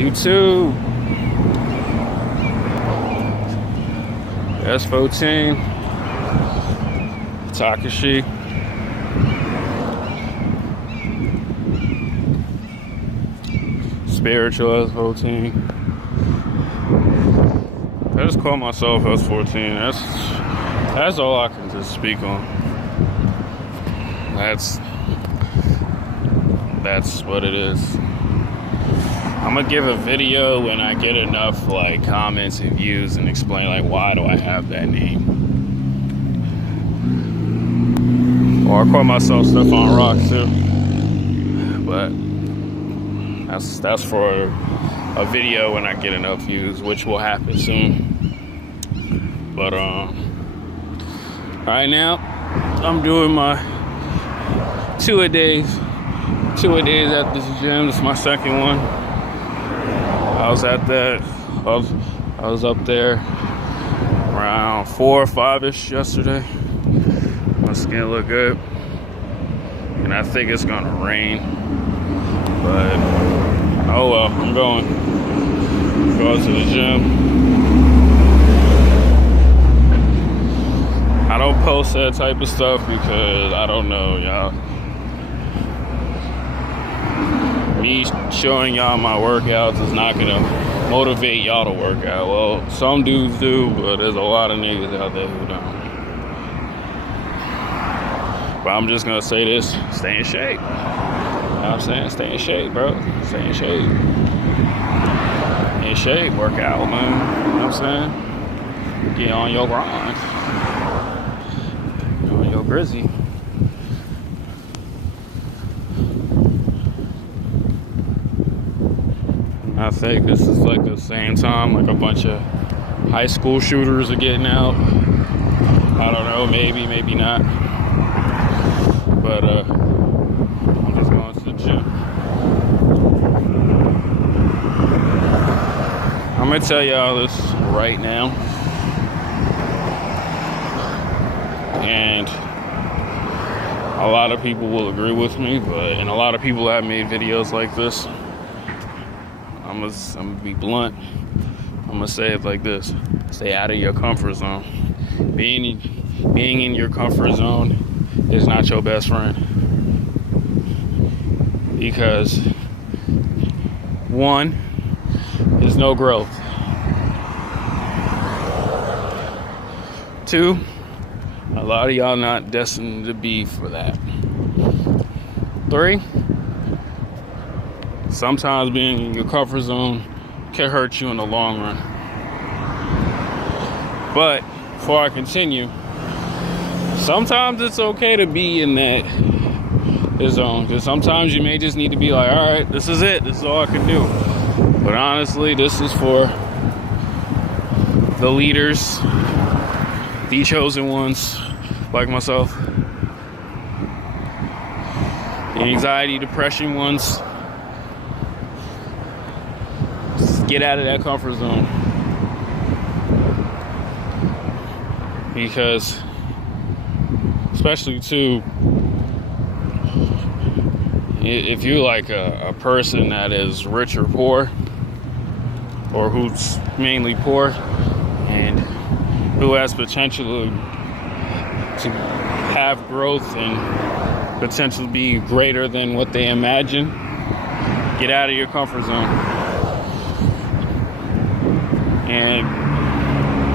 YouTube. S14. Takashi. Spiritual S14. I just call myself S14. That's all I can just speak on. That's what it is. I'm gonna give a video when I get enough like comments and views and explain like why do I have that name. Or I call myself Stefan Rock too. But that's for a video when I get enough views, which will happen soon. But right now I'm doing my two-a-days at this gym. This is my second one. I was up there around 4 or 5-ish yesterday. My skin looked good, and I think it's gonna rain, but oh well. I'm going to the gym. I don't post that type of stuff because I don't know, y'all. Me showing y'all my workouts is not gonna motivate y'all to work out. Well, some dudes do, but there's a lot of niggas out there who don't. But I'm just gonna say this: stay in shape. You know what I'm saying? Stay in shape, bro. Stay in shape. In shape, work out, man. You know what I'm saying? Get on your grind. Get on your grizzy. I think this is like the same time like a bunch of high school shooters are getting out. I don't know, maybe not. But I'm just going to the gym. I'm gonna tell y'all this right now. And a lot of people will agree with me, and a lot of people have made videos like this. I'm gonna be blunt. I'm gonna say it like this: stay out of your comfort zone. Being in your comfort zone is not your best friend, because one, there's no growth. Two, a lot of y'all not destined to be for that. Three, sometimes being in your comfort zone can hurt you in the long run. But before I continue, sometimes it's okay to be in that zone, because sometimes you may just need to be like, all right, this is it. This is all I can do. But honestly, this is for the leaders, the chosen ones, like myself, the anxiety, depression ones. Get out of that comfort zone, because especially too, if you're like a person that is rich or poor, or who's mainly poor and who has potential to have growth and potential to be greater than what they imagine, get out of your comfort zone. And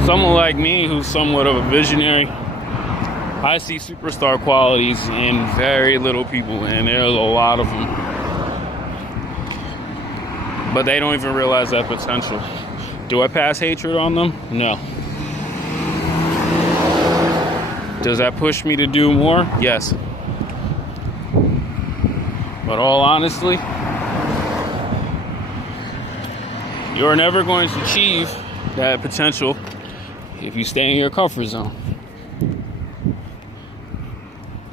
someone like me, who's somewhat of a visionary, I see superstar qualities in very little people, and there's a lot of them. But they don't even realize that potential. Do I pass hatred on them? No. Does that push me to do more? Yes. But all honestly, you're never going to achieve that potential if you stay in your comfort zone.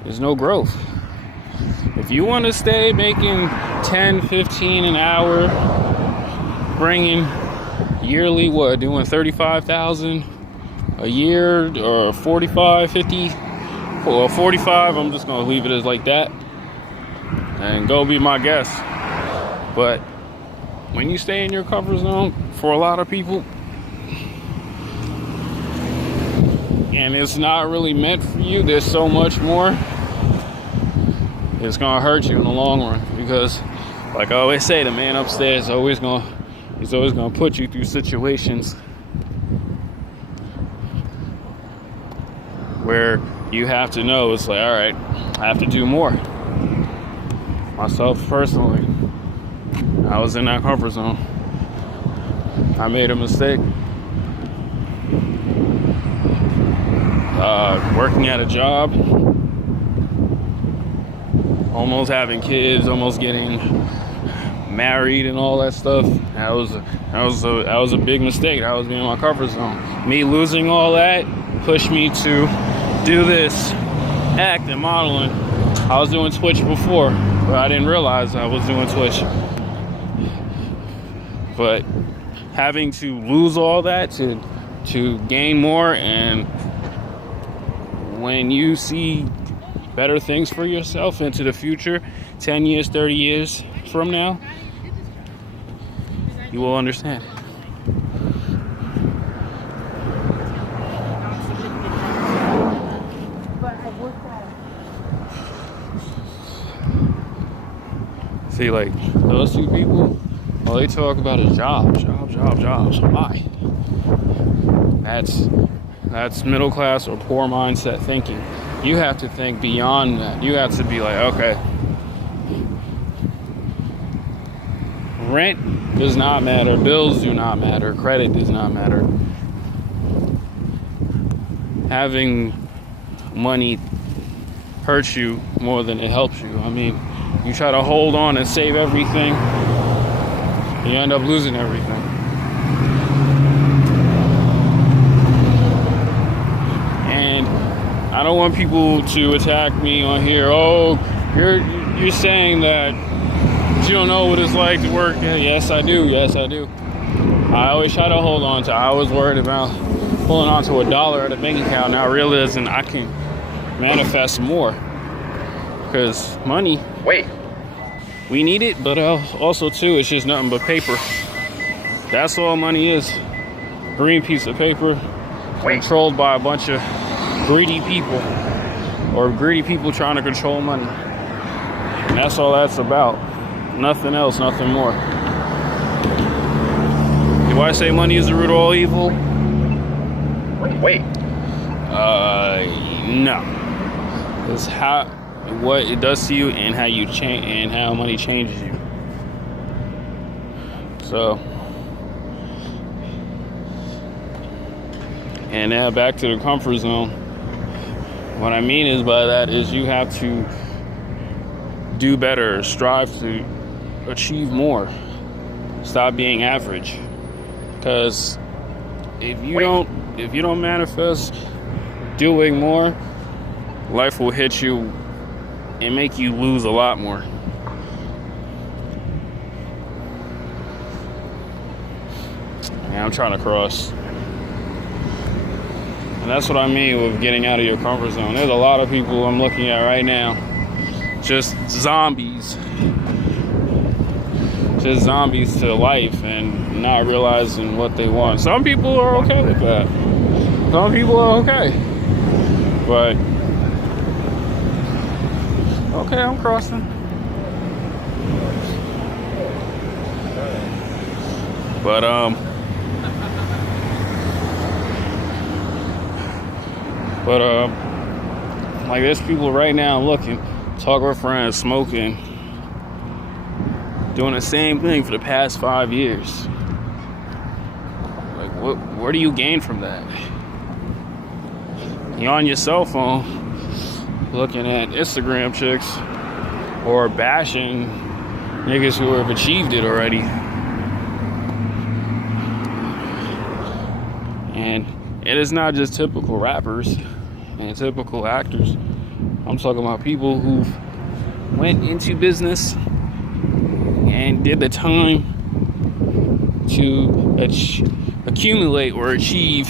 There's no growth. If you want to stay making 10, 15 an hour, bringing yearly, doing 35,000 a year, or 45, 50, or 45, I'm just going to leave it as like that, and go be my guest. But when you stay in your comfort zone, for a lot of people, and it's not really meant for you, there's so much more. It's gonna hurt you in the long run, because like I always say, the man upstairs he's always gonna put you through situations where you have to know it's like, all right, I have to do more. Myself personally, I was in that comfort zone. I made a mistake. Working at a job, almost having kids, almost getting married and all that stuff. That was a big mistake. That was being in my comfort zone. Me losing all that pushed me to do this acting, modeling. I was doing Twitch before, but I didn't realize I was doing Twitch. But having to lose all that to gain more, and when you see better things for yourself into the future, 10 years, 30 years from now, you will understand. See, like, those two people, all they talk about is jobs. Why? That's middle class or poor mindset thinking. You have to think beyond that. You have to be like, okay, rent does not matter, bills do not matter, credit does not matter. Having money hurts you more than it helps you. I mean, you try to hold on and save everything, you end up losing everything. And I don't want people to attack me on here. Oh, you're saying that you don't know what it's like to work. Yes, I do. I always try to hold on to. I was worried about holding on to $1 at a bank account. Now realizing I can manifest more, because money. Wait. We need it, but also too, it's just nothing but paper. That's all money is. Green piece of paper, controlled by a bunch of greedy people, or greedy people trying to control money. And that's all that's about. Nothing else, nothing more. Do I say money is the root of all evil? Wait. No. It's what it does to you, and how you change, and how money changes you. So, and now back to the comfort zone. What I mean is by that is you have to do better, strive to achieve more, stop being average. Because if you don't manifest doing more, life will hit you and make you lose a lot more. Yeah, I'm trying to cross. And that's what I mean with getting out of your comfort zone. There's a lot of people I'm looking at right now, just zombies. Just zombies to life and not realizing what they want. Some people are okay with that. Some people are okay. But, okay, I'm crossing. But, like there's people right now looking, talking with friends, smoking, doing the same thing for the past 5 years. Like, what do you gain from that? You're on your cell phone looking at Instagram chicks or bashing niggas who have achieved it already. And it is not just typical rappers and typical actors. I'm talking about people who went into business and did the time to accumulate or achieve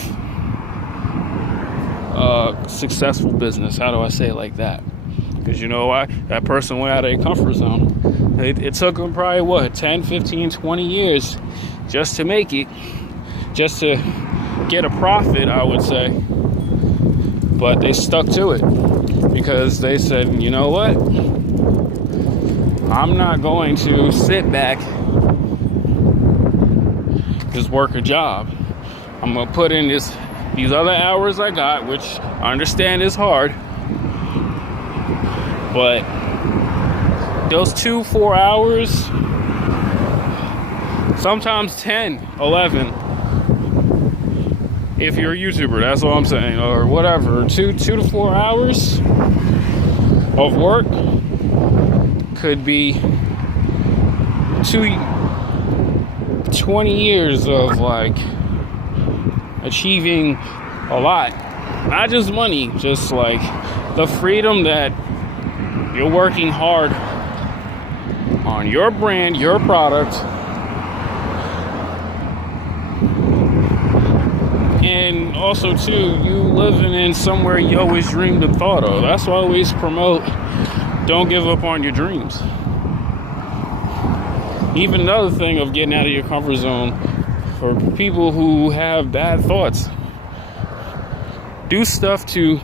successful business. How do I say it like that? Because you know why? That person went out of their comfort zone. It took them probably, what, 10, 15, 20 years just to make it. Just to get a profit, I would say. But they stuck to it. Because they said, you know what? I'm not going to sit back, just work a job. I'm going to put in these other hours I got, which I understand is hard. But those 2-4 hours, sometimes 10, 11, if you're a YouTuber, that's all I'm saying, or whatever, 2 to 4 hours of work could be 20 years of like achieving a lot. Not just money, just like the freedom that you're working hard on your brand, your product, and also too, you living in somewhere you always dreamed and thought of. That's why I always promote, don't give up on your dreams. Even another thing of getting out of your comfort zone, for people who have bad thoughts, do stuff to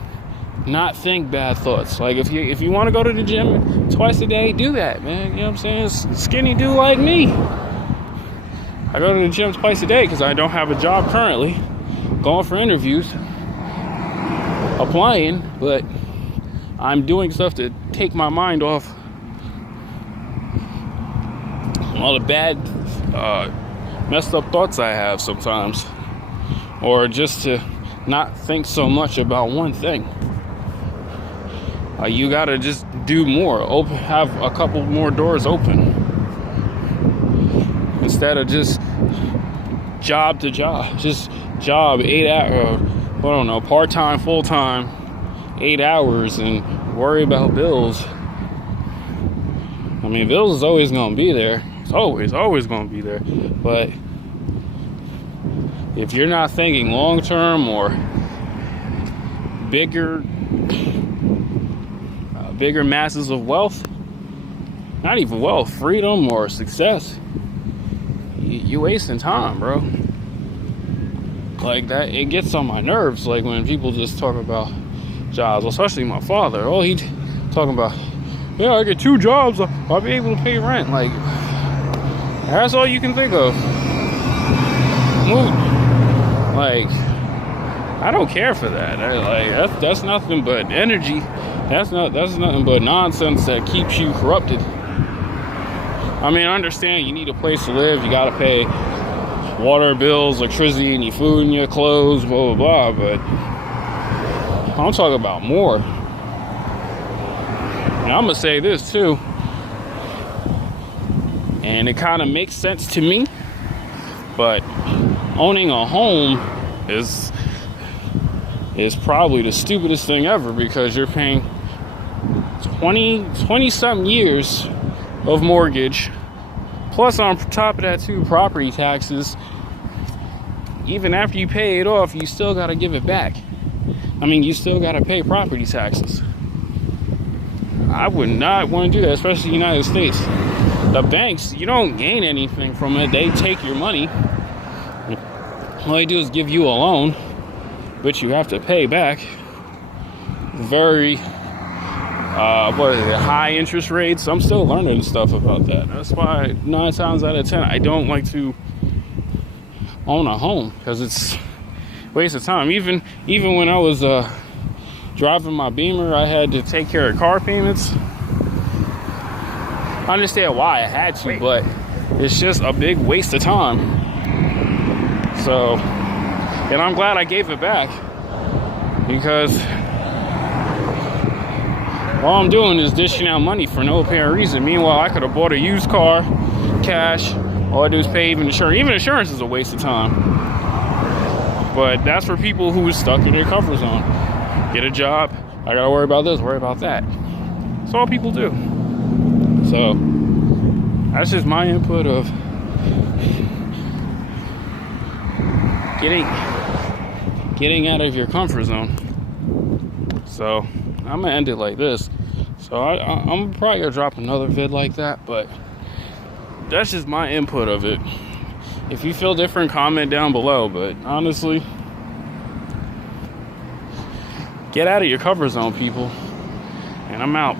not think bad thoughts. Like if you want to go to the gym twice a day, do that, man. You know what I'm saying? Skinny dude like me, I go to the gym twice a day because I don't have a job currently. Going for interviews, applying, but I'm doing stuff to take my mind off all the bad, messed up thoughts I have sometimes, or just to not think so much about one thing. You gotta just do more. Have a couple more doors open instead of just job to job. Just job 8 hours, I don't know, part-time, full-time, 8 hours, and worry about bills. I mean, bills is always gonna be there. It's always going to be there. But if you're not thinking long-term or bigger masses of wealth, not even wealth, freedom or success, you're wasting time, bro. Like that, it gets on my nerves. Like when people just talk about jobs, especially my father. Oh, he talking about, yeah, I get 2 jobs, I'll be able to pay rent. Like, that's all you can think of. Like, I don't care for that. That's nothing but energy. That's nothing but nonsense that keeps you corrupted. I mean, I understand you need a place to live. You gotta pay water bills, electricity, and your food and your clothes, blah blah blah. But I'm talking about more. And I'm gonna say this too, and it kind of makes sense to me, but owning a home is probably the stupidest thing ever, because you're paying 20 something years of mortgage, plus on top of that too, property taxes. Even after you pay it off, you still got to give it back. I mean, you still got to pay property taxes. I would not want to do that, especially in the United States. The banks, you don't gain anything from it. They take your money. All they do is give you a loan, but you have to pay back very high interest rates. I'm still learning stuff about that. That's why 9 times out of 10 I don't like to own a home, because it's a waste of time. Even when I was driving my Beamer, I had to take care of car payments. I understand why I had to, but it's just a big waste of time. So, and I'm glad I gave it back, because all I'm doing is dishing out money for no apparent reason. Meanwhile, I could have bought a used car, cash. All I do is pay even insurance. Even insurance is a waste of time. But that's for people who are stuck in their comfort zone. Get a job. I gotta worry about this, worry about that. That's all people do. So that's just my input of getting out of your comfort zone. So I'm gonna end it like this. So I'm probably gonna drop another vid like that, but that's just my input of it. If you feel different, comment down below. But honestly, get out of your cover zone, people. And I'm out.